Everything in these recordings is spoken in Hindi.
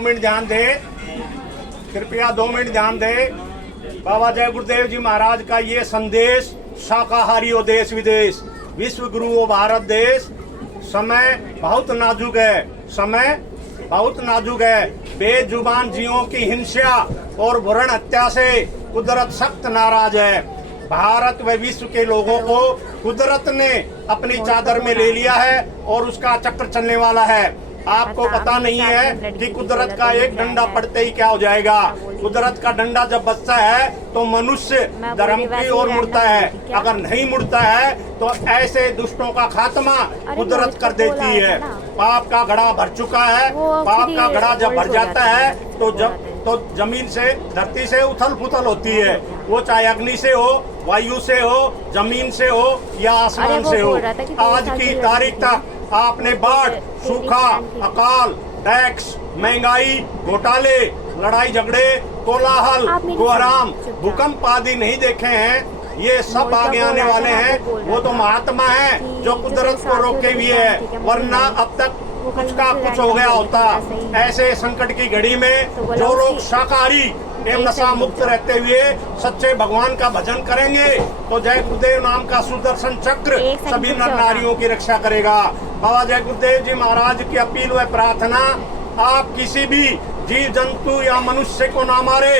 मिनट ध्यान दे, कृपया 2 मिनट ध्यान दे। बाबा जय गुरुदेव जी महाराज का ये संदेश, शाकाहारी हो देश विदेश, विश्व गुरु हो भारत देश। समय बहुत नाजुक है, समय बहुत नाजुक है। बेजुबान जीवों की हिंसा और भ्रूण हत्या से कुदरत सख्त नाराज है। भारत व विश्व के लोगों को कुदरत ने अपनी चादर में ले लिया है और उसका चक्र चलने वाला है। आपको पता नहीं है कि कुदरत का एक डंडा पड़ते ही क्या हो जाएगा। कुदरत का डंडा जब बजता है तो मनुष्य धर्म की ओर मुड़ता है, अगर नहीं मुड़ता है तो ऐसे दुष्टों का खात्मा कुदरत कर देती है। पाप का घड़ा भर चुका है, पाप का घड़ा जब भर जाता है तो जमीन से, धरती से उथल पुथल होती है। वो चाहे अग्नि से हो, वायु से हो, जमीन से हो या आसमान से हो। आज की तारीख तक आपने बाढ़, सूखा, अकाल, टैक्स, महंगाई, घोटाले, लड़ाई झगड़े, कोलाहल, कोहराम, भूकंप आदि नहीं देखे हैं। ये सब आगे आने वाले हैं। वो तो महात्मा है जो कुदरत को रोके हुए है, वरना अब तक कुछ का कुछ हो गया होता। ऐसे संकट की घड़ी में जो लोग शाकाहारी एवं नशा मुक्त रहते हुए सच्चे भगवान का भजन करेंगे तो जय गुरुदेव नाम का सुदर्शन चक्र सभी नर नारियों की रक्षा करेगा। बाबा जय गुरुदेव जी महाराज की अपील व प्रार्थना, आप किसी भी जीव जंतु या मनुष्य को ना मारे।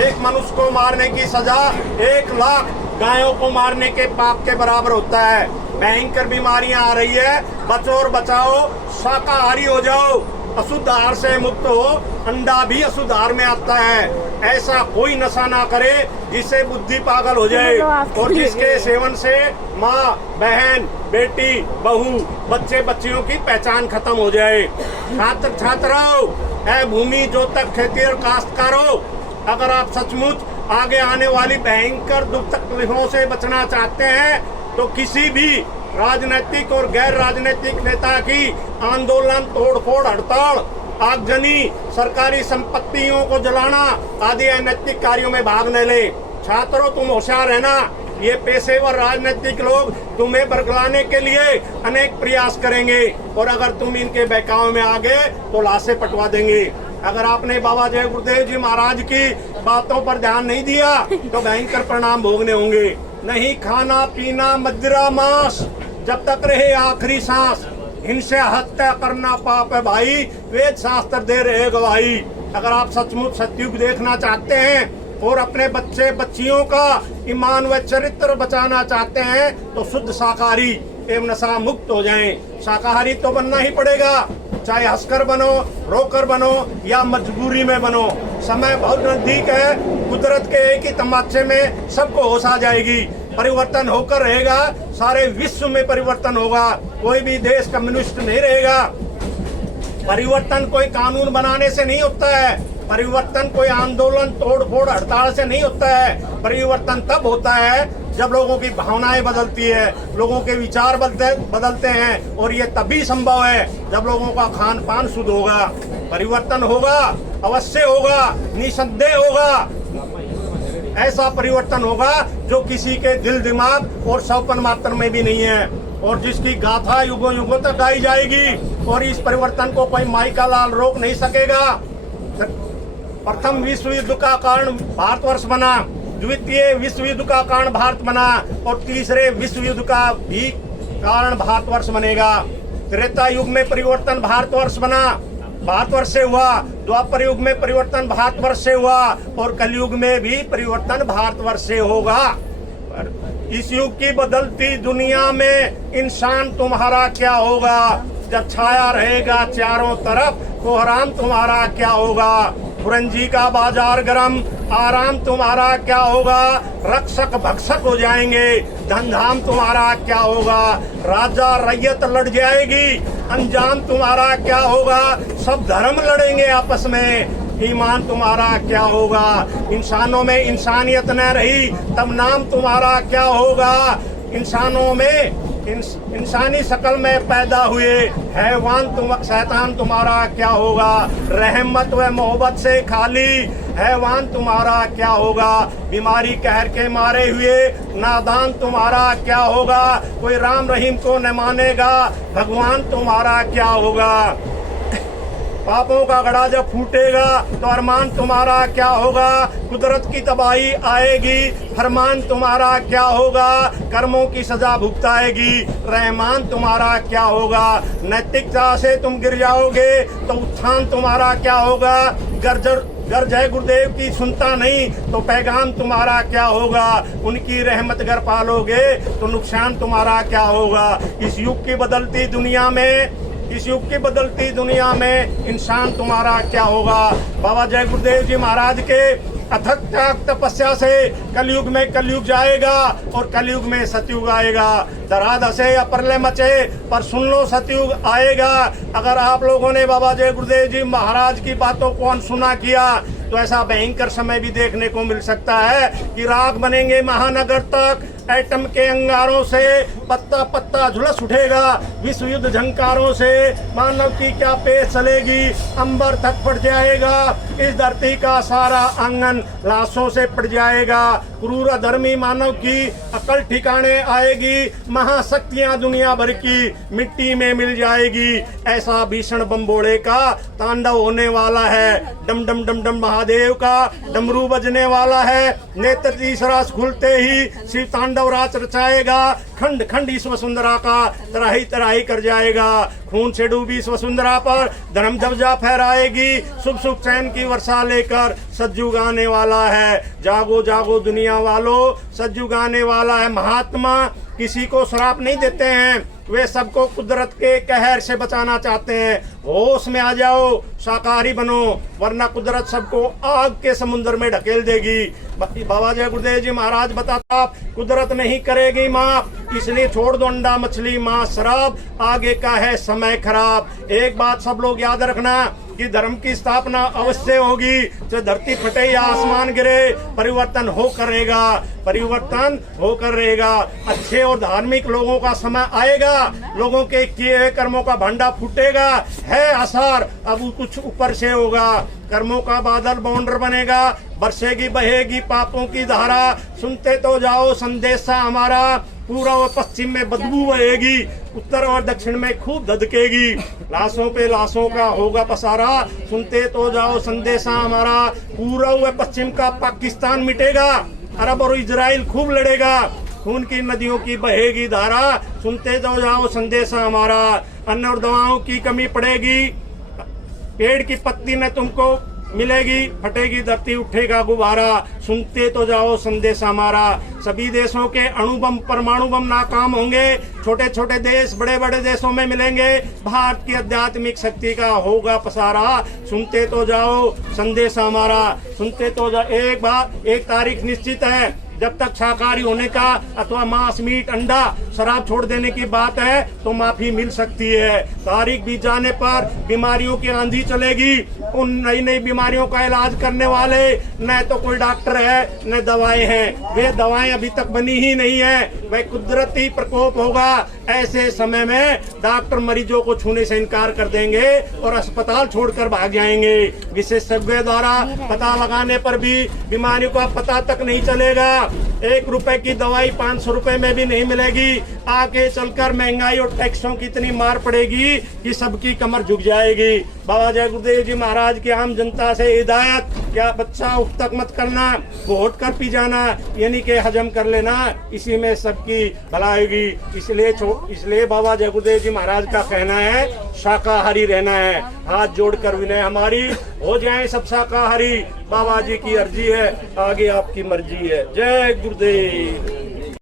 एक मनुष्य को मारने की सजा 1 लाख गायों को मारने के पाप के बराबर होता है। भयंकर बीमारियां आ रही है, बचो और बचाओ, शाकाहारी हो जाओ, अशुद्ध आहार से मुक्त हो। अंडा भी अशुद्ध आहार में आता है। ऐसा कोई नशा ना करे जिससे बुद्धि पागल हो जाए और जिसके सेवन से माँ, बहन, बेटी, बहू, बच्चे बच्चियों की पहचान खत्म हो जाए। छात्र छात्राओं, है भूमि जो तक खेती और काश्तकारों, अगर आप सचमुच आगे आने वाली भयंकर दुख तकलीफों से बचना चाहते हैं तो किसी भी राजनीतिक और गैर राजनीतिक नेता की आंदोलन, तोड़फोड़, हड़ताल, आगजनी, सरकारी संपत्तियों को जलाना आदि अनैतिक कार्यों में भाग न ले। छात्रों, तुम होशियार रहना। ये पेशेवर राजनीतिक लोग तुम्हें बरगलाने के लिए अनेक प्रयास करेंगे और अगर तुम इनके बहकावे में आ गए तो लाशें पटवा देंगे। अगर आपने बाबा जय गुरुदेव जी महाराज की बातों पर ध्यान नहीं दिया तो भयंकर परिणाम भोगने होंगे। नहीं खाना पीना मदिरा मांस, जब तक रहे आखिरी सांस। हिंसा हत्या करना पाप है भाई, वेद शास्त्र दे रहे गवाही। अगर आप सचमुच सत्युग देखना चाहते हैं और अपने बच्चे बच्चियों का ईमान व चरित्र बचाना चाहते हैं तो शुद्ध शाकाहारी एवं नशा मुक्त हो जाएं। शाकाहारी तो बनना ही पड़ेगा, चाहे हंसकर बनो, रोकर बनो या मजबूरी में बनो। समय बहुत नजदीक है। कुदरत के एक ही तमाचे में सबको होश आ जाएगी। परिवर्तन होकर रहेगा, सारे विश्व में परिवर्तन होगा। कोई भी देश कम्युनिस्ट नहीं रहेगा। परिवर्तन कोई कानून बनाने से नहीं होता है, परिवर्तन कोई आंदोलन, तोड़फोड़, हड़ताल से नहीं होता है। परिवर्तन तब होता है जब लोगों की भावनाएं बदलती है, लोगों के विचार बदलते हैं और ये तभी संभव है जब लोगों का खान पान शुद्ध होगा। परिवर्तन होगा, अवश्य होगा, निसंदेह होगा। ऐसा परिवर्तन होगा जो किसी के दिल दिमाग और सौपन मात्र में भी नहीं है और जिसकी गाथा युगों युगों तक गाई जाएगी और इस परिवर्तन को कोई माई का लाल रोक नहीं सकेगा। प्रथम विश्व युद्ध का कारण भारतवर्ष बना, द्वितीय विश्व युद्ध का कारण भारत बना और तीसरे विश्व युद्ध का भी कारण भारतवर्ष बनेगा। त्रेता युग में परिवर्तन भारतवर्ष बना, भारतवर्ष से हुआ। द्वापर युग में परिवर्तन भारतवर्ष से हुआ और कलयुग में भी परिवर्तन भारतवर्ष से होगा। इस युग की बदलती दुनिया में इंसान तुम्हारा क्या होगा? जब छाया रहेगा चारों तरफ कोहराम तुम्हारा क्या होगा? फुरंजी का बाजार गरम, आराम तुम्हारा क्या होगा? रक्षक भक्षक हो जाएंगे, धनधाम तुम्हारा क्या होगा? राजा रैयत लड़ जाएगी, अंजाम तुम्हारा क्या होगा? सब धर्म लड़ेंगे आपस में, ईमान तुम्हारा क्या होगा? इंसानों में इंसानियत न रही तब नाम तुम्हारा क्या होगा? इंसानों में इंसानी शकल में पैदा हुए हैवान शैतान तुम्हारा क्या होगा? रहमत व मोहब्बत से खाली हैवान तुम्हारा क्या होगा? बीमारी कहर के मारे हुए नादान तुम्हारा क्या होगा? कोई राम रहीम को न मानेगा, भगवान तुम्हारा क्या होगा? पापों का घड़ा जब फूटेगा तो अरमान तुम्हारा क्या होगा, कुदरत की तबाही आएगी, फरमान तुम्हारा क्या होगा, कर्मों की सजा भुगताएगी, रहमान तुम्हारा क्या होगा, नैतिकता से तुम गिर जाओगे तो उत्थान तुम्हारा क्या होगा, गर जय गुरुदेव की सुनता नहीं तो पैगाम तुम्हारा क्या होगा, उनकी रहमत घर पालोगे तो नुकसान तुम्हारा क्या होगा। इस युग की बदलती दुनिया में इंसान तुम्हारा क्या होगा। बाबा जय गुरुदेव जी महाराज के अथक त्याग तपस्या से कलयुग जाएगा और कलयुग में सतयुग आएगा। दरा धसे या प्रलय मचे पर सुन लो सतयुग आएगा। अगर आप लोगों ने बाबा जय गुरुदेव जी महाराज की बातों को अनसुना किया तो ऐसा भयंकर समय भी देखने को मिल सकता है कि राख बनेंगे महानगर तक, एटम के अंगारों से पत्ता पत्ता झुलस उठेगा, विश्व युद्ध झंकारों से मानव की क्या पेश चलेगी, अंबर तक पड़ जाएगा, इस धरती का सारा आंगन लाशों से पड़ जाएगा, क्रूर अधर्मी मानव की अकल ठिकाने आएगी, महाशक्तियां दुनिया भर की मिट्टी में मिल जाएगी। ऐसा भीषण बम्बोड़े का तांडव होने वाला है। डम डम डम डम महादेव का डमरू बजने वाला है। नेत्र तीसरा खुलते ही शिव तांडव रात रचाएगा। खंड खंड इस वसुंधरा का तराही तराही कर जाएगा। खून से डूबी इस वसुंधरा पर धर्म ध्वजा फहराएगी। शुभ शुभ चैन की वर्षा लेकर सतयुग आने वाला है। जागो जागो दुनिया वालों, सतयुग आने वाला है। महात्मा किसी को श्राप नहीं देते हैं, वे सबको कुदरत के कहर से बचाना चाहते हैं। होश में आ जाओ, शाकाहारी बनो, वरना कुदरत सबको आग के समुद्र में ढकेल देगी। बाबा जय गुरुदेव जी महाराज बताता, कुदरत नहीं करेगी माफ, इसलिए छोड़ दो अंडा मछली मांस शराब, आगे का है समय खराब। एक बात सब लोग याद रखना कि धर्म की स्थापना अवश्य होगी, चाहे धरती फटे या आसमान गिरे, परिवर्तन होकर रहेगा। अच्छे और धार्मिक लोगों का समय आएगा, लोगों के किए हुए कर्मों का भंडा फूटेगा। है आसार अब कुछ ऊपर से होगा, कर्मों का बादल बाउंडर बनेगा, बरसेगी बहेगी पापों की धारा। सुनते तो जाओ संदेशा हमारा, पूर्व और पश्चिम में बदबू बहेगी, उत्तर और दक्षिण में खूब धधकेगी। लाशों पे लाशों का होगा पसारा, सुनते तो जाओ संदेशा हमारा। पूर्व व पश्चिम का पाकिस्तान मिटेगा, अरब और इजराइल खूब लड़ेगा। खून की नदियों की बहेगी धारा, सुनते तो जाओ संदेशा हमारा। अन्न और दवाओं की कमी पड़ेगी, पेड़ की पत्ती न तुमको मिलेगी, फटेगी धरती उठेगा गुब्बारा। सुनते तो जाओ संदेश हमारा। सभी देशों के अणु बम परमाणु बम नाकाम होंगे, छोटे छोटे देश बड़े बड़े देशों में मिलेंगे। भारत की आध्यात्मिक शक्ति का होगा पसारा, सुनते तो जाओ संदेश हमारा। सुनते तो जाओ। एक बात, एक तारीख निश्चित है, जब तक शाकाहारी होने का अथवा मांस मीट अंडा शराब छोड़ देने की बात है तो माफी मिल सकती है। तारीख बीत जाने पर बीमारियों की आंधी चलेगी। उन नई नई बीमारियों का इलाज करने वाले न तो कोई डॉक्टर है न दवाएं हैं, वे दवाएं अभी तक बनी ही नहीं है। वह कुदरती प्रकोप होगा। ऐसे समय में डॉक्टर मरीजों को छूने से इनकार कर देंगे और अस्पताल छोड़कर भाग जाएंगे। विशेषज्ञों द्वारा पता लगाने पर भी बीमारियों का पता तक नहीं चलेगा। 1 रुपए की दवाई 500 रुपए में भी नहीं मिलेगी। आगे चलकर महंगाई और टैक्सों की इतनी मार पड़ेगी कि सबकी कमर झुक जाएगी। बाबा जय गुरुदेव जी महाराज की आम जनता से हिदायत, क्या बच्चा उठ तक मत करना, घोट कर पी जाना, यानी कि हजम कर लेना, इसी में सबकी भलाई होगी। इसलिए बाबा जय गुरुदेव जी महाराज का कहना है शाकाहारी रहना है। हाथ जोड़कर विनय हमारी, हो जाए सब शाकाहारी। बाबा जी की अर्जी है, आगे आपकी मर्जी है। जय गुरुदेव।